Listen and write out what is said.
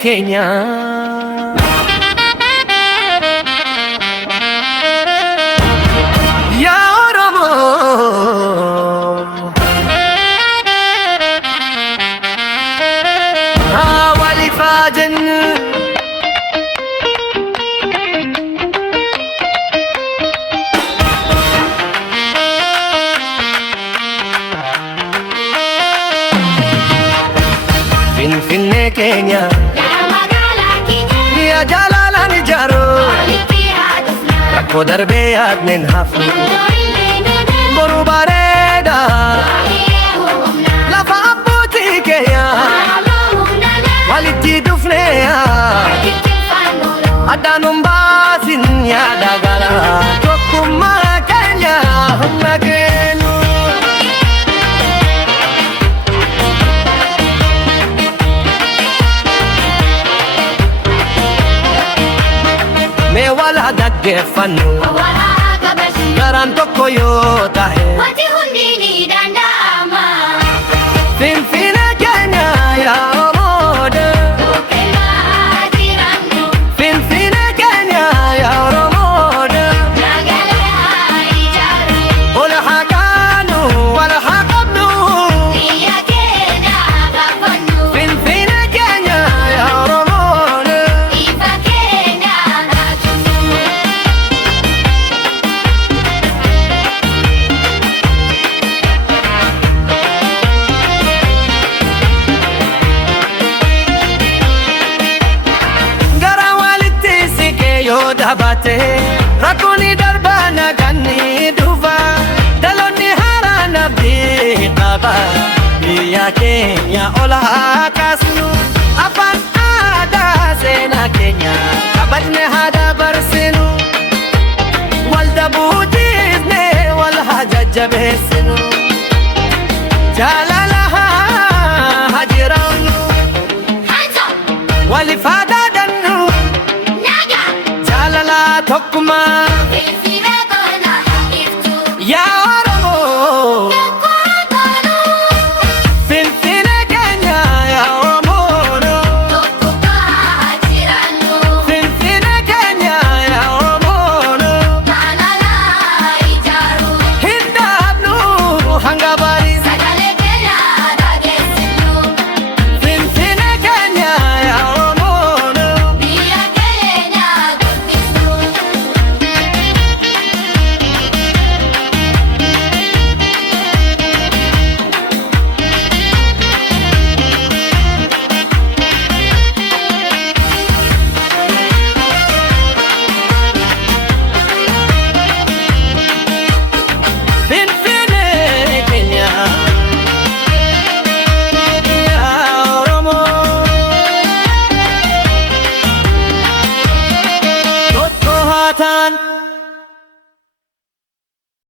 keenya yaa Oromoo waliif haa jennu Finfinnee keenya yaa magaalaa keenya yaa jaalalaan ijaaru walitti haa dhufnaa rakkoo darbee yaadneen hafu Doorillee dodee boru bareeda baay'ee humnaa lafa abbootii keenya Maaloo humnaa walitti dhufnee walitti fannooloo addaan baasin yaada gara tokkummaa keenya humna kennu mee wala dhaggeeffannu walaa qabashi garaan tokko yoo tahe wanti hundi ni danda'ama Finfinnee keenya yaa Oromoodha Buqqeenaa jiraannu Finfinnee keenya yaa Oromoodha magaalaa ijaaru ol haa kaanu wal haa qabnu biyya keenya gaafannu Finfinnee keenya yaa Oromoodha ifa keenya raajuu gara walitti siqee yoo dhaabate rakkoon darbana kan ni dhufa dhaloonni haaraan abdii qaba biyya keenya ol haa kaasnu afaan aadaa seenaa keenya qabannee haa dabarsinu wal dhabuu dhiifnee wal haa jajjabeessinu jaalala